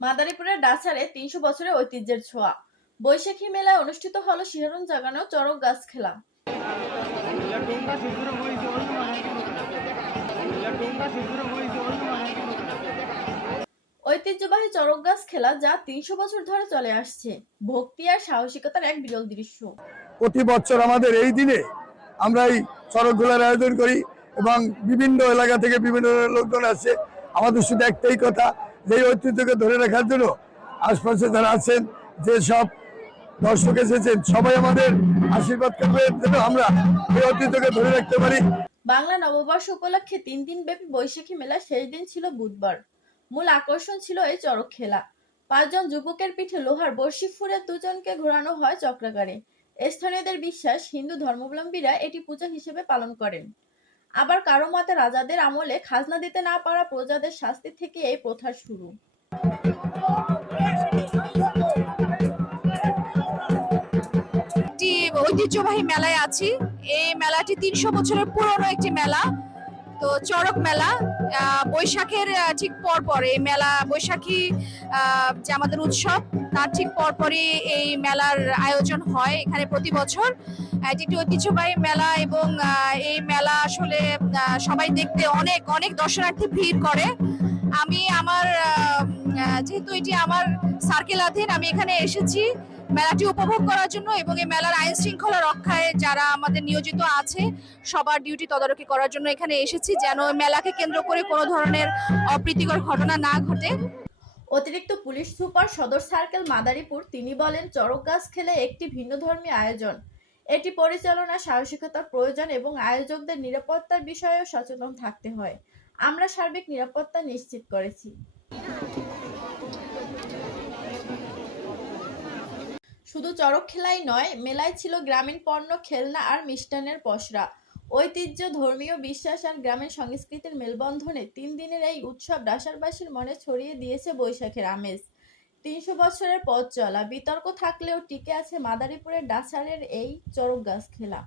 মাদারীপুরের ডাসারে ৩০০ বছরের ঐতিহ্যের ছোঁয়া। বৈশাখী মেলায় অনুষ্ঠিত হলো শিহরণ জাগানো চড়ক গাছ খেলা। ঐতিহ্যবাহী চড়ক গাছ খেলা যা ৩০০ বছর ধরে চলে আসছে, ভক্তি আর সাহসিকতার এক বিরল দৃশ্য। প্রতি বছর আমাদের এই দিনে আমরা এই চড়ক ঘোড়ার আয়োজন করি এবং বিভিন্ন এলাকা থেকে বিভিন্ন লোকজন আসছে। আমাদের শুধু একটাই কথা, যে এই ঐতিহ্যকে ধরে রাখার জন্য আশপাশে যারা আছেন, যে সব দর্শক এসেছেন, সবাই আমাদের আশীর্বাদ করবেন যেন আমরা এই ঐতিহ্যকে ধরে রাখতে পারি। বাংলা নববর্ষ উপলক্ষে ৩ দিন ব্যাপী বৈশাখী মেলা শেষ দিন ছিল বুধবার। মূল আকর্ষণ ছিল এই চড়ক খেলা। ৫ জন যুবকের পিঠে লোহার বর্ষি ফুঁড়ে দুজনকে ঘোরানো হয় চক্রাকারে। স্থানীয়দের বিশ্বাস, হিন্দু ধর্মাবলম্বীরা এটি পূজা হিসেবে পালন করেন। আবার কারো মতে রাজাদের আমলে খাজনা দিতে না পারা প্রজাদের শাস্তি থেকে এই প্রথার শুরু। ঐতিহ্যবাহী মেলায় আছি। এই মেলাটি ৩০০ বছরের পুরনো একটি মেলা। তো চড়ক মেলা বৈশাখের ঠিক পর এই মেলা, বৈশাখী যে আমাদের উৎসব, তার ঠিক পরপরই এই মেলার আয়োজন হয় এখানে প্রতি বছর। এটি একটি ঐতিহ্যবাহী মেলা এবং এই মেলা আসলে সবাই দেখতে অনেক অনেক দর্শনার্থী ভিড় করে। আমি আমার যেহেতু এটি আমার সার্কেলাধীন, আমি এখানে এসেছি মেলাটি উপভোগ করার জন্য এবং এই মেলার আইন শৃঙ্খলা রক্ষায় যারা আমাদের নিয়োজিত আছে সবার ডিউটি তদারকি করার জন্য এখানে এসেছি, যেন মেলাকে কেন্দ্র করে কোনো ধরনের অপ্রীতিকর ঘটনা না ঘটে। অতিরিক্ত পুলিশ সুপার সদর সার্কেল মাদারীপুর তিনি বলেন, চড়ক গাছ খেলে একটি ভিন্নধর্মী আয়োজন। এটি পরিচালনা সাহসিকতার প্রয়োজন এবং আয়োজকদের নিরাপত্তার বিষয়েও সচেতন থাকতে হয়। আমরা সার্বিক নিরাপত্তা নিশ্চিত করেছি। শুধু চড়ক খেলাই নয়, মেলায় ছিল গ্রামীণ পণ্য, খেলনা আর মিষ্টান্নের পসরা। ঐতিহ্য, ধর্মীয় বিশ্বাস আর গ্রামীণ সংস্কৃতির মেলবন্ধনে ৩ দিনের এই উৎসব ডাসারবাসীর মনে ছড়িয়ে দিয়েছে বৈশাখের আমেজ। ৩০০ বছরের পথ চলা, বিতর্ক থাকলেও টিকে আছে মাদারীপুরের ডাসারের এই চড়ক গাছ খেলা।